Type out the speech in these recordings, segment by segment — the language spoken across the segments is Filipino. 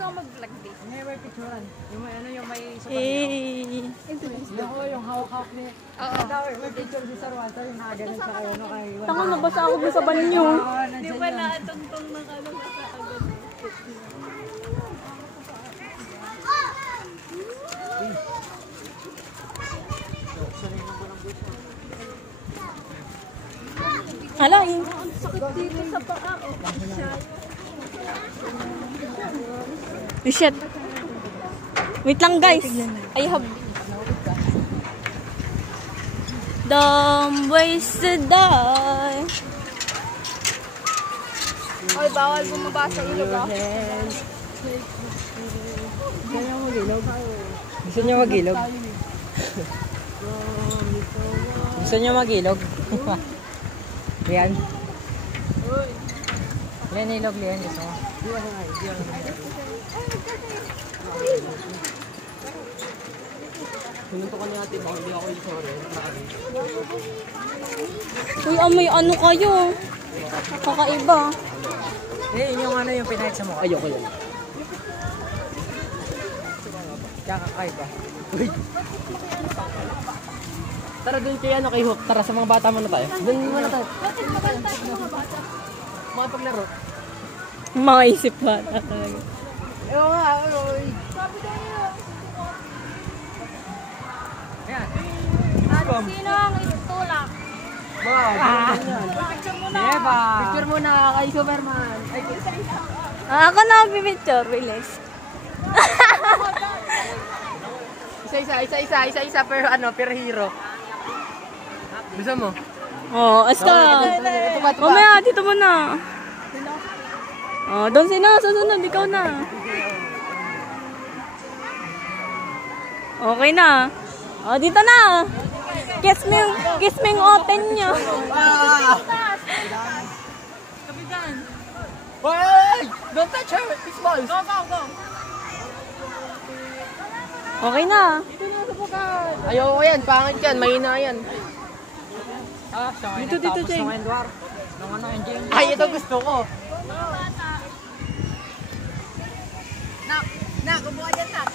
ikaw mag-vlog din. May picturean. Yung may ano, yung may sa yung hawak-hawak niya. May picture si Sir Walter, yung nakaganon sa kayo, no? Tangan, nabasa ako sa banyo. Di ba naatungtong ng ano sa agad? Hala, Sakit dito sa paa. oh shit. Wait lang guys. I have dumb ways to die. Ay, bawal bumaba sa ilog ah. Gusto niyo mag-ilog? Gusto niyo mag-ilog? Lian? Lian, ilog, Lian. Gusto mo? Pinunto ko ni ate, baka hindi ako yung sorry. Uy, amoy ano kayo? Kakaiba. Eh, yun yung ano yung pinahit sa mukha. Ayoko yun. Kakaiba. Uy! Tara dun kay ano kay Hook. Tara sa mga bata muna tayo. Dun muna tayo. Bakit maganda yung mga bata? Mga paglaro. Mga isip bata talaga. Oo nga, oy. Sabi daw yun. Ayan. Sino ang itulak? Picture muna. Diba? Picture muna kay Superman. Ay, Ako na mag-picture, bilis. Isa-isa per ano, per hero. Gusto mo? Oh, asta. Mamaya, dito mo na. Oh, doon sino, susunod, ikaw na. Okay na. Oh, dito na. Kiss me yung open nyo. Kapitan. Hey! Don't touch her! It's balls! Go, go, go. Okay na. Dito na sa bukan. Ayoko yan, pangit yan, mahina yan. Dito, Jeng. Ay, ito gusto ko. Nak, kumuha dyan, nak.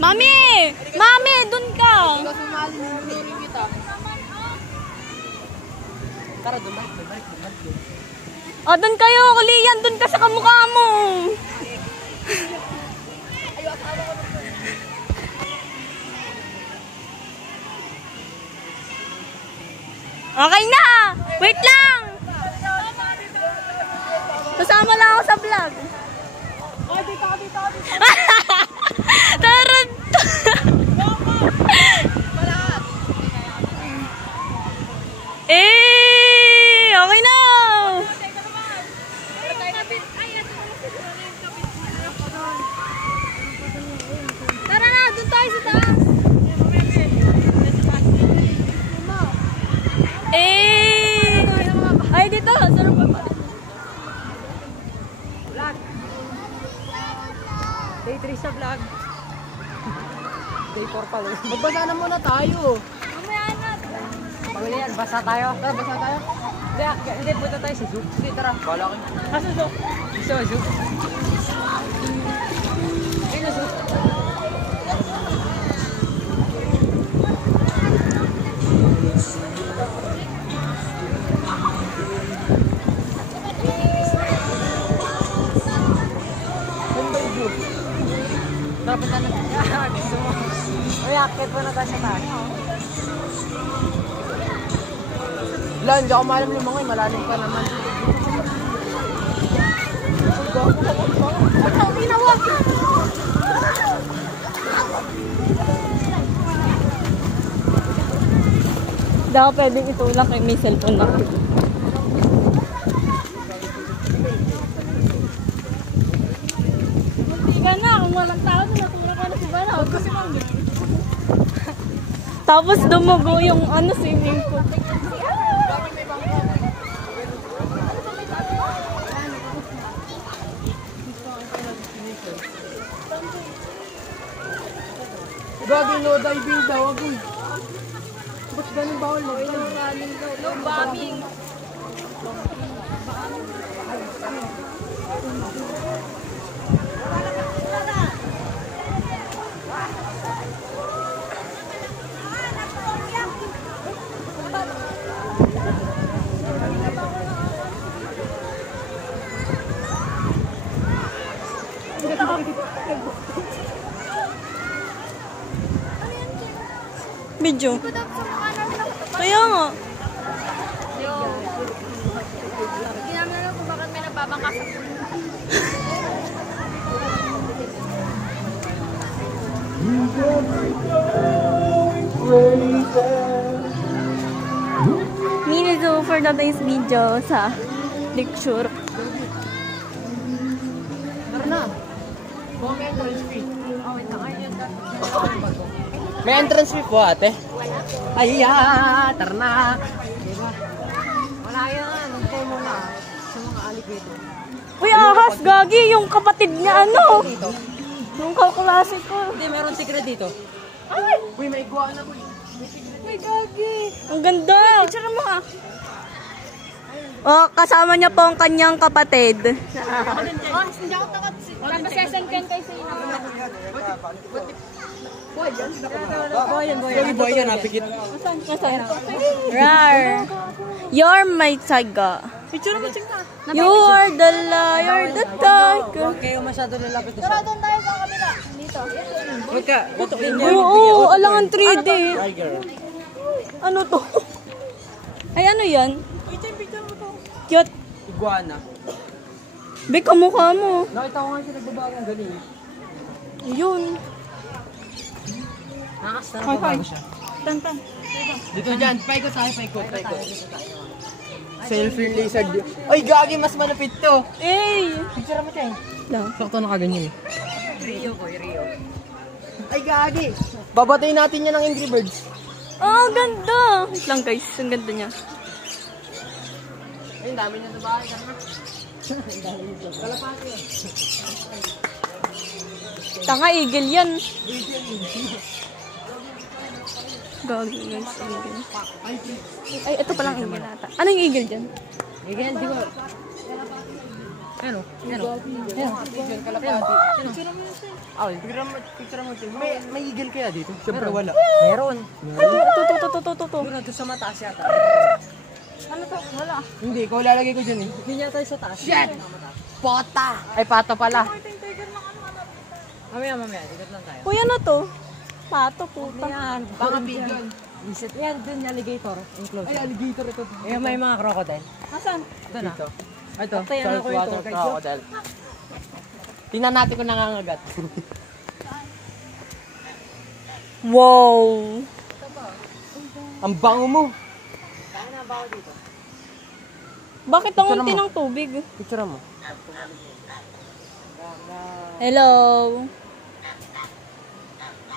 Mami! Mami, dun ka. Ikaw sumali, nililin kita. Tara, balik. Oh, dun kayo, Kulian. Dun ka sa kamukha mo. Okay na! Wait lang! Kasama lang ako sa vlog. Ay, dito. Tarad! Okay na! Tara na, doon tayo sa taas. Ay, dito! Sarap pa pa. Vlog. Day 3 sa vlog. Day 4 pala. Magbasa na muna tayo. Mamaya na. Paguli yan, basa tayo. Tara, basa tayo. Hindi, punta tayo sa zoo. Sige, tara. Bala ko. Nasa zoo? Sa zoo. Ayun na zoo. Dapat na gusto mo. Uy, akit mo na tayo sa tayo. Wala, hindi ako maalam yung mga malalim pa naman. Ba't ako ginawa? Hindi ako pwedeng itulak kay may cellphone na. Ika na, kung walang tao, natulak ka na si Bana. Huwag kasi mami. Tapos dumugo yung ano, swimming pool. Gagi, no diving daw. Agay. Ba't ganun bawal mo? No bombing. video. Kaya nga. Hindi namin alam kung bakit may nagbabangka sa pool. Minutes for today's video sa lecture. Tara na. May entrance fee po, ate? Ay, tara na. Diba? Wala yan. Nagtay mo na sa mga alligator. Uy, ahas, gagi. Yung kapatid niya, ano? Yung kaklase ko. Hindi, meron secret dito. Uy, may iguana po. May gagi. Ang ganda. Picture mo ah. Oh, kasama niya po ang kanyang kapatid. Oh, hindi ako takot. Tapos sesengken kayo sa inyo. Boy yan, napikit. Nasaan? Rar. You're my saga. Picture mo, chika. You are the liar, the tiger. Huwag kayo masyado lalapit Tara, doon tayo sa kabila. Dito. Huwag ka. Oo, alangan 3D. Tiger. Ano to? Ay, ano yan? Cute. Iguana. Bek, kamukha mo. Nakita ko nga siya nagbabagang galing. Yun. Nakasarap Hi, ba hi. siya? Tantan. Dito dyan, paikot tayo, paikot. Selfie lizard. Ay, gagi, mas malapit to. Hey! Picture mo tayo. Lang. Sakto na kaganyan eh. Rio ko, Rio. Ay, gagi. Babatayin natin yan ng Angry Birds. Oh, ganda. Wait lang guys, ang ganda niya. Ay, dami na sa bahay. Kalapati yan. Tanga, eagle yan. Gagi guys, eagle. Ay, ito palang eagle ata. Ano yung eagle dyan? Eagle, di ba? Ano? Ano? Eagle, kalapati. Ay, picture mo. May eagle kaya dito? Siyempre wala. Meron. Ito. Doon sa mataas yata. Ano to? Wala. Hindi, ikaw lalagay ko dyan eh. Hindi niya tayo sa taas. Shit! Pota! Ay, pato pala. Mamaya, ikot lang tayo. Kuya, ano to? Pato, puta. Yan, baka pigeon. Isip yan, dun alligator. Enclosed. Ay, alligator ito. Eh, may mga crocodile. Asan? Ito na. Ito, Tayo na ko ito. saltwater crocodile. Tingnan natin kung nangangagat. Wow! Ang bango mo. Bakit ang unti ng tubig? Picture mo. Hello!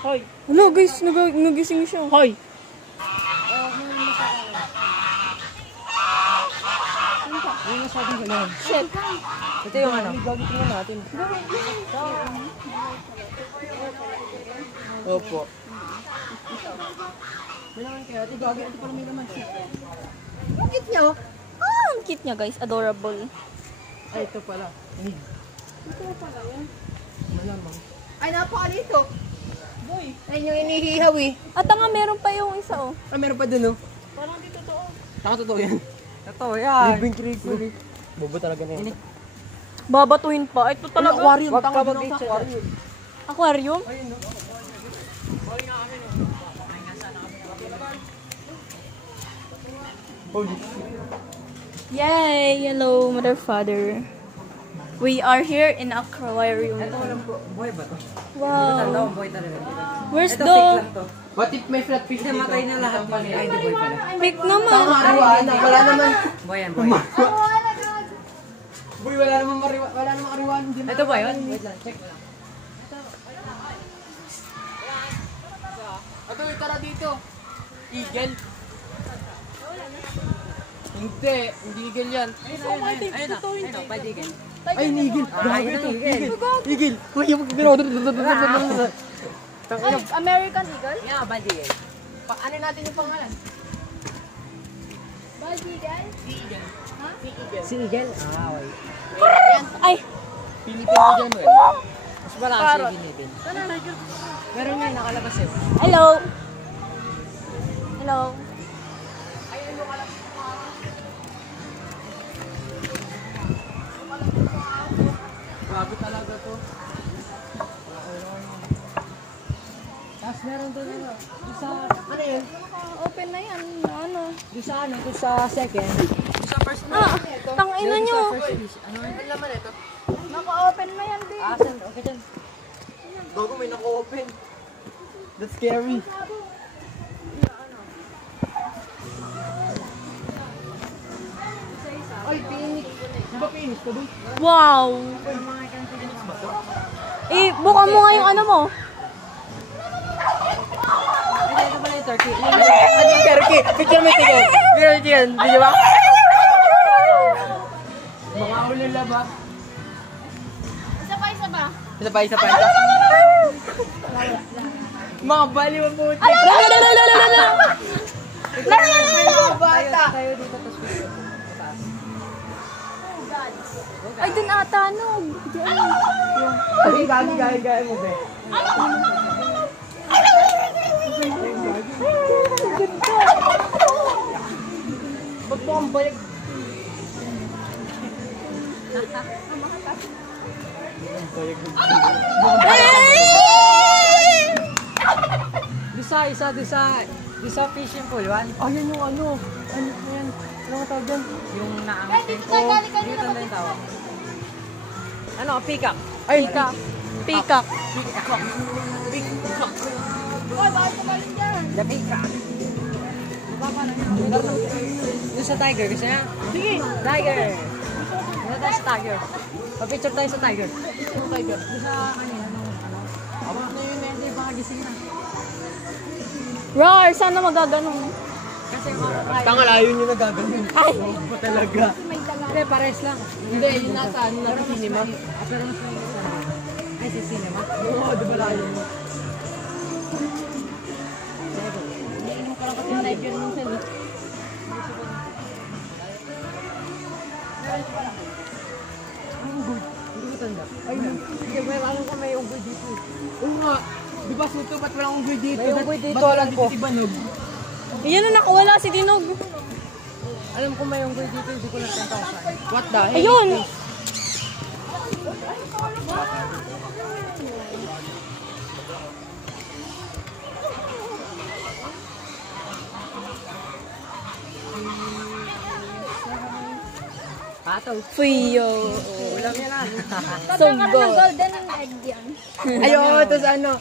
Hoy! Hello guys, nagising siya. Hoy! Hindi masyadong gano'n. Shit! Ito yung ano. Tingnan natin. Opo. May naman kaya. Ito gagawin. Ito pala may naman. Ang cute niya oh. Ah, ang cute niya guys. Adorable. Ay, ito pala. Ito pala yan. Malamang. Ay, napakalito. Boy. Ayun yung inihihaw eh. At nga, meron pa yung isa oh. Ah, meron pa dun oh. Parang di totoo. Tama totoo yan. Totoo yan. Living creature. Bobo talaga na yun. Babatuhin pa. Ito talaga. Aquarium. Tanga din sa aquarium. Aquarium? Ayun no. Holy shit. Yay! Hello, mother, father. We are here in aquarium. Ito walang boy ba to? Wow. Boy talaga. Where's Ito the... fake lang to. What if may flatfish dito? Matay na lahat pala. Ay, di boy pala. Fake naman. Wala naman. Boy yan, boy. Boy, wala naman kariwan. Ito ba yun? Wait lang, check lang. Ito, tara dito. Eagle. Hindi eagle yan. Ayun na, pwede eagle. Ay, eagle. Grabe ito, eagle. Eagle. Uy, yung Ay, American Eagle? yeah, bad eagle. Ano natin yung pangalan? Bald Eagle? Si eagle? Ah, okay. Ay! Pilipino dyan mo eh. Mas malaki si Pinipin. Meron nga, nakalabas eh. Hello! Hello! Grabe talaga to. Tapos meron doon isa, ano yun? Open na yan. Ano? Doon sa ano? Doon sa second? Doon sa first na? Ah, tangina nyo. Ano laman ito? Naka-open na yan, din. Asan? Okay dyan. Bago may naka-open. That's scary. Ay, Phoenix. Di ba Phoenix ka doon? Wow. Buka mo nga yung ano mo. Ay, ito pala yung turkey. Ano yung turkey? Picture mo ito. Picture mo yan. Di ba? Mga ulula ba? Isa pa, isa pa. Isa pa. Mga baliw ang puti. Mga bata. Ay, dun ata, no. Gaya mo, be. Ba't mo ang balik? Doon sa fishing pool, yan? Ayan yung ano. Ano yan? Ano nga tawag dyan? Yung naangat. Dito tayo, galing kanina. Dito na yung tawag. Ano? Peacock. Peacock. Peacock. Oy, bakit ka galing dyan? The peacock. Doon sa tiger. Gusto niya? Sige. Tiger. Doon tayo sa tiger. Pag-picture tayo sa tiger. Tiger. Doon sa ano? Awak na yun. Hindi baka gising na. Roar, sana magaganon. Kasi tanga layo nyo nagaganon. Ay! Ba talaga? Hindi, pares lang. Hindi, yung nasa ano, nasa cinema. Pero mas ay, sa cinema? Oo, di ba layo mo? Iinom ka lang kasi na tiger minsan. Hindi ko tanda. Ay, hindi, may lang ko may unggoy dito. Oo nga. Di ba suto, ba't walang unggoy dito? May unggoy dito, alam ko. Si Banog. Yan na nakawala si Dinog. Alam ko may unggoy dito, hindi ko lang tanda ko saan. What the hell? Ayun. Pataw. Fuyo. Ulam yan ah. Sunggo. Golden egg yan. Ayun, ito sa ano.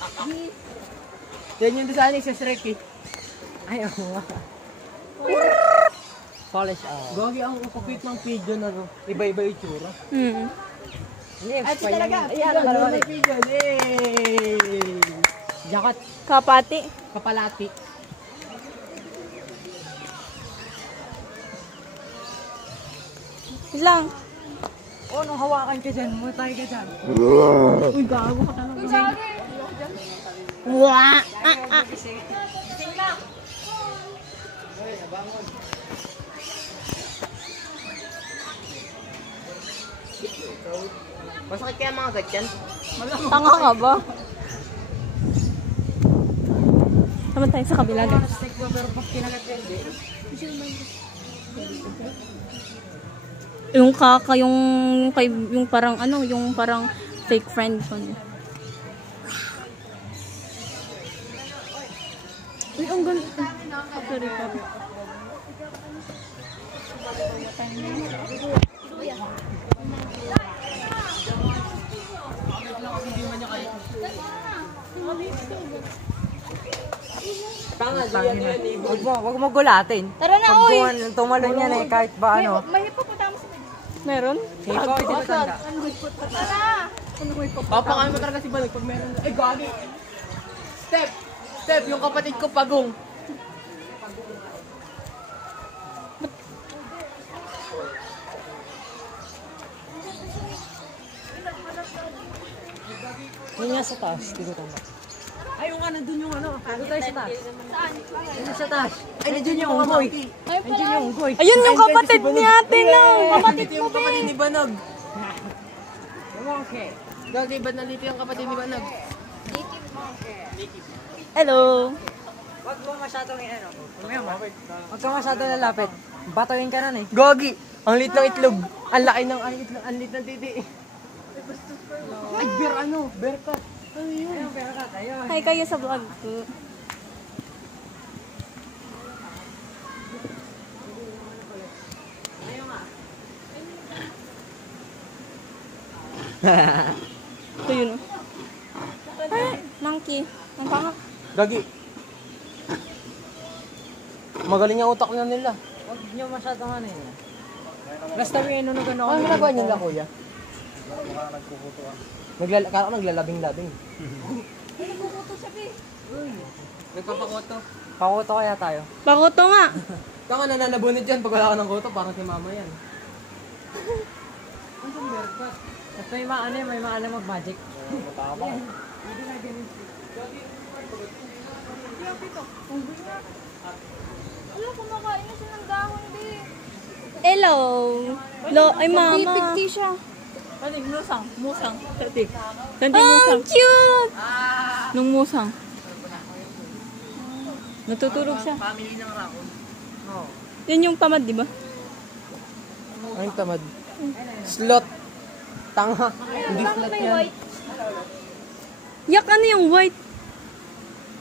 Yan yung sa ano, sa Shrek eh. Ay, oo. Polish out. Gagi ang upakit ng pigeon na no. Iba-iba yung tsura. Hindi, expired talaga. Ayan, dalawa na pigeon. Yay! Jacket. Kapati. Kapalati. Lang. Oh, nung hawakan ka dyan, matay ka dyan. Uy, gago ka talaga. Wah! Masakit kaya mga gatyan? Tanga ka ba? Naman tayo sa kabila, guys. Pero pag kinagat ka, hindi. Yung kaka, yung parang ano, yung parang fake friend ko. Uy, ang ganda. Sorry pa. Tanga, yan. Huwag mo gulatin. Tara na, oy! Pag tumalon yan eh, kahit ba ano. May hippopotamus. Meron? Ikaw, hindi ko tanda. Tara. Papakaan mo talaga si Balag pag meron. Ay, gagi! Step, yung kapatid ko pagong. Yun nga sa taas, hindi ko tanda. Ay, yung ano, dun yung ano. Doon tayo sa taas. Saan? Dun sa taas. Ay, nandiyan yung unggoy. Nandiyan yung unggoy. Ayun yung kapatid ni ate lang. Kapatid mo, yung kapatid ni Banog. Okay. Gagi, ba't nandito yung kapatid ni Banog? Hello. Wag mo masyadong ano. Wag ka masyadong lalapit. Batoyin ka nun eh. Gogi! Ang lit ng itlog. Ang laki ng itlog. Ang lit ng titi. Ay, bear ano? Bear cat. Ano yun? Ayun, bear cat. Ayun. Hi kayo sa vlog ko. Ito yun. Ay, monkey. Ang pangak. Gagi. Magaling ang utak na nila. Huwag nyo masyadong ano yun. Basta may ano na gano'n. Ano ginagawa nila, kuya? Kala ko naglalabing-labing. Nagpapakoto. Pakoto kaya tayo. Pakuto nga. Kaka nananabunit yan pag wala ka ng koto, parang si mama yan. At may maano may maalam mag-magic. Matapang. Wala, kumakain na siya ng dahon, di. Hello. Ay, mama. Pipigti siya. Ano yung musang? Musang. Kanting musang. Cute! Nung musang. Natutulog siya. Family ng raccoon. Oo. Yan yung tamad, di ba? Anong tamad? Slot. Tanga. Hindi slot yan. Yak, ano yung white?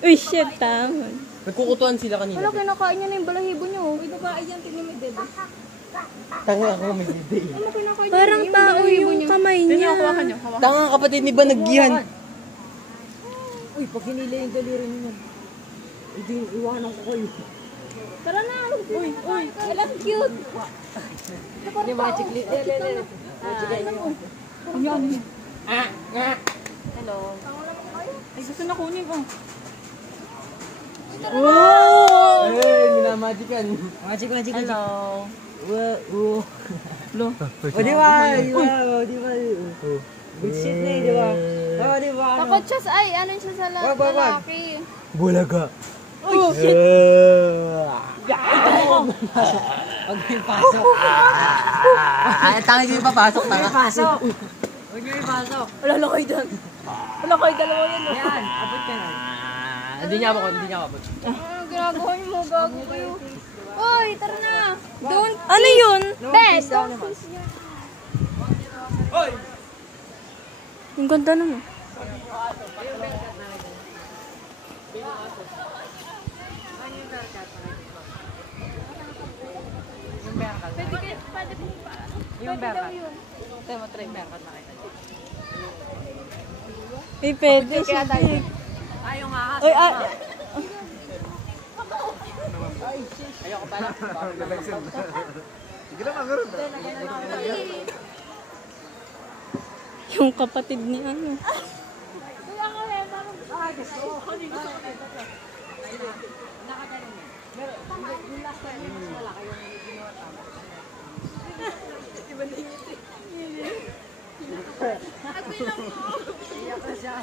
Uy, shit, tamad. Nagkukutuan sila kanina. Wala, kinakain niya na yung balahibo niyo. Uy, babae yan, tignan mo yung dede. Tanga ako may day. Ano kinakain niya? Parang tao yung kamay niya. Tanga kapatid ni ba nagyihan? Uy, pag hinila yung daliri niyo. Hindi, iwanan ko kayo. Tara na. Uy. Wala, cute. Hindi magic lit. Hello. Ay, gusto na kunin ko. Eh, minamagican. Magic. Hello. O di ba? Di ba? Good shit na di ba? O di ba? Takot siya sa, ano siya sa Wag. lalaki. Bulaga. Pag may pasok. Ay, tanga yung papasok. May pasok. Huwag nyo ipasok. Wala kayo doon. Wala kayo dalawa yan. Yan, abot ka na. Hindi niya abot. Ano ginagawa niyo mo, gago kayo? Uy, tara na. Don't. Ano yun? Bes, don't. Yung ganda naman. Pwede po pa. Yung Pwede daw berkat. yun. Tayo mo, try berkat na kita. Eh, pwede. Sige. Ayaw nga kasi. Uy, Ayoko pala. yung kapatid ni ano. Uy, ako rin. Iyak na siya.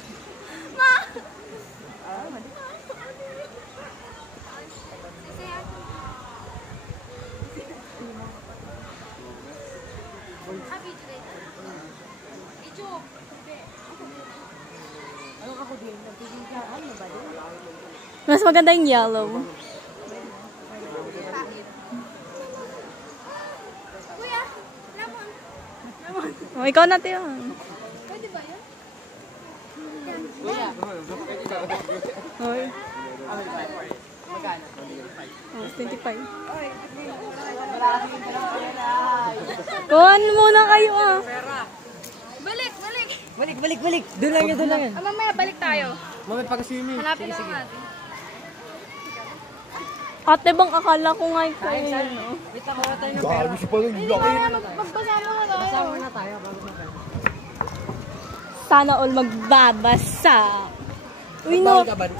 Mas maganda yung yellow. Kuya, lamon. Oh, ikaw na tiyo. Pwede ba yun? Hoy. Magkano? Oh, 25. Kuhan muna kayo ah. Balik. Balik. Doon lang yan. Mamaya balik tayo. Mamay pag-swimming. Hanapin na natin. Ate bang akala ko nga kayo. No? Wait lang, wala tayo ng pera. Hindi kaya magpasama na tayo. Kasama na tayo bago mag-pera. Sana all magbabasa. Uy,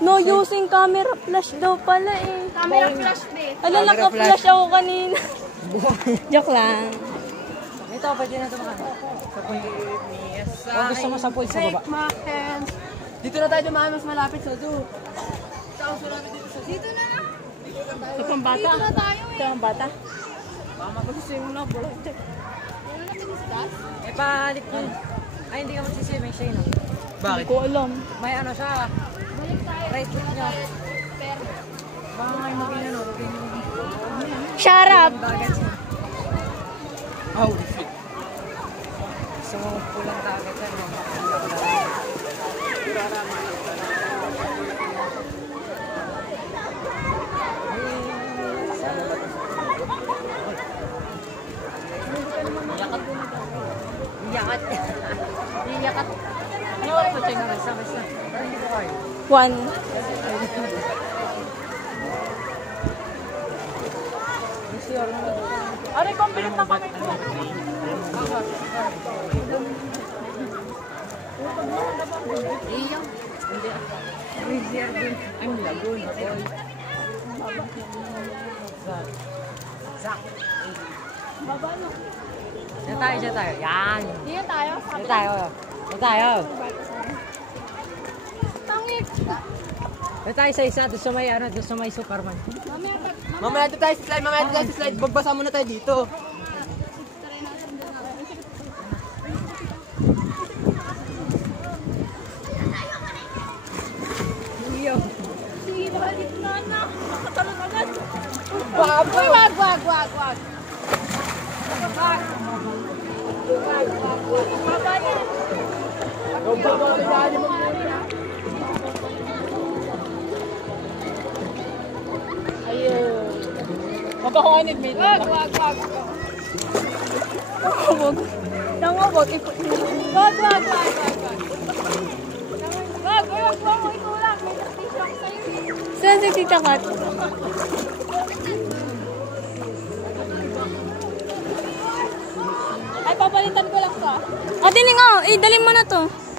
no using camera flash daw pala eh. Camera flash, be. Ano, naka-flash ako kanina. Joke lang. Ito, pwede na ito makano. Sa pool. Kung gusto mo sa pool, sa baba. My hands. Dito na tayo dumaan, mas malapit sa zoo. Dito na lang. Sa pambata. Dito na tayo Sa pambata. Mama, gusto mo na, bro. Wala na tinistas. Eh, palik ko. Ay, hindi ka magsiswimming siya, no? Hindi ko alam. May ano siya, Balik tayo. right foot niya. Pero, Baka kayo mag-inano, Shut up! bagat siya. Oh, shit. Gusto mo pulang dagat yan, no? Iyakat. Iyakat. Ano ba ito? Check naman. Basta. Hindi ko kayo. 1. Aray, pambilit na kami ko. Iyaw. Hindi. Easier din. Ang lagun. Zak. Baba no. Diyan tayo. Yan. Diyan tayo. Diyan tayo. Tangik. Diyan tayo sa isa. Doon sa may, doon sa may Superman. Mamaya Mamaya tayo sa slide. Bagbasa muna tayo dito. sige, balik na na. Nakatalon agad. Uy, wag. Baba yan. Mabakuanid, mate. Wag. Nangabot. Wag. Wag mo itulang. May tissue ako sa'yo. Saan si Tita Kat? Ay, papalitan ko lang to. Ate Ning, dali mo na to.